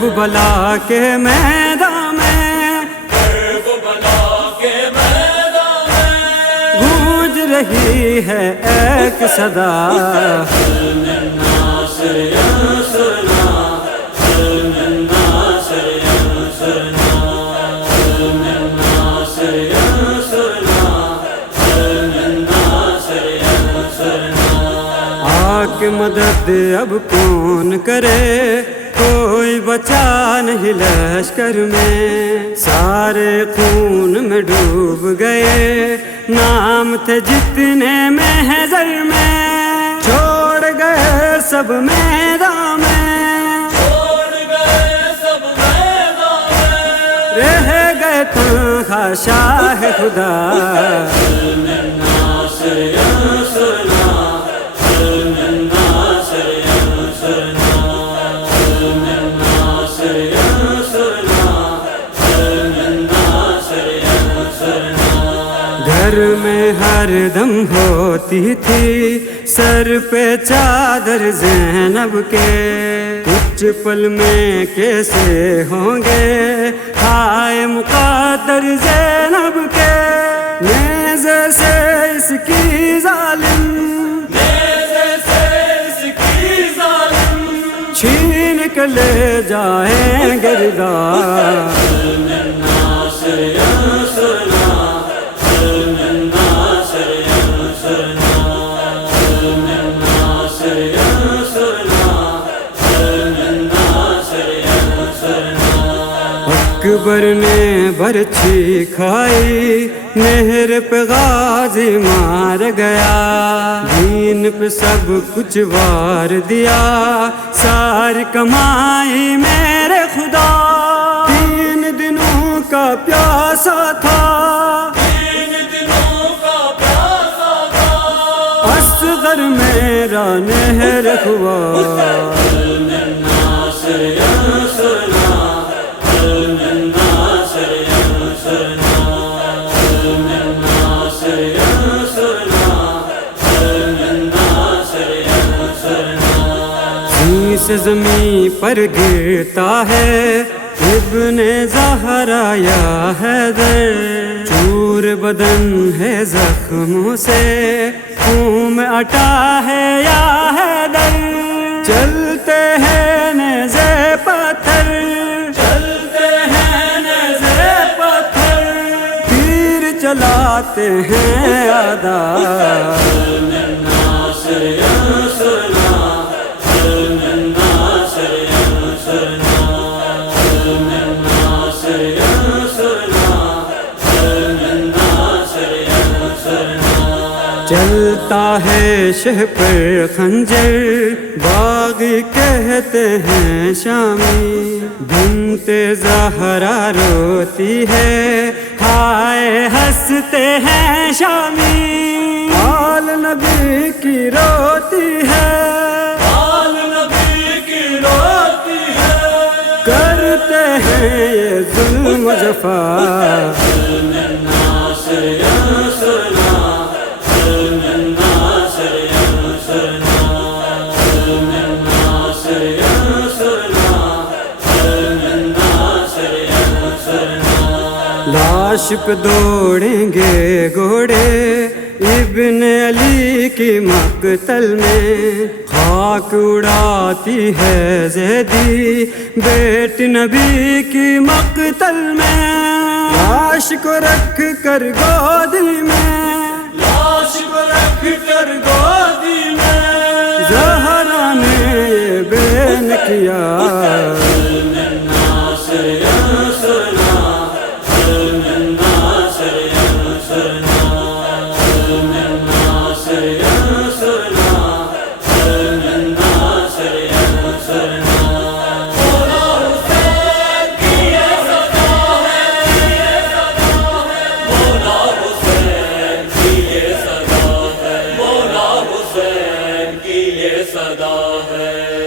کربلا کے میدان میں، گونج رہی ہے ایک صدا، آ کے مدد اب کون کرے، کوئی بچا نہیں لشکر میں، سارے خون میں ڈوب گئے، نام تھے جتنے محضر میں، چھوڑ گئے سب میدان میں، رہ گئے تنہا شاہ خدا، گھر میں ہر دم ہوتی تھی سر پہ چادر زینب کے، کچھ پل میں کیسے ہوں گے ہائے مقدر زینب کے، نیزے سے اس کی ظالم، چھین کے لے جائیں گردار، اکبر نے برچھی کھائی، نہر پہ غازی مار گیا، دین پہ سب کچھ وار دیا، ساری کمائی میرے خدا، 3 دنوں کا پیاسا تھا، اصغر میرا نہر ہوا، سے زمین پر گرتا ہے ابن زہرا یا حیدر، چور بدن ہے زخموں سے، خون میں اٹا ہے یا حیدر، چلتے ہیں نیزے پتھر، تیر چلاتے ہیں آدھا، چلتا ہے شہ پر خنجر، باغی کہتے ہیں شامی، بنت زہرا روتی ہے ہائے ہنستے ہیں شامی، آل نبی کی روتی ہے، کرتے ہیں یہ ظلم و جفا، لاش پہ دوڑیں گے گھوڑے ابن علی کی مقتل میں، خاک اڑاتی ہے زیدی بیٹ نبی کی مقتل میں، لاش کو رکھ کر گودی میں، زہرا نے یہ بین کیا، صدا ہے۔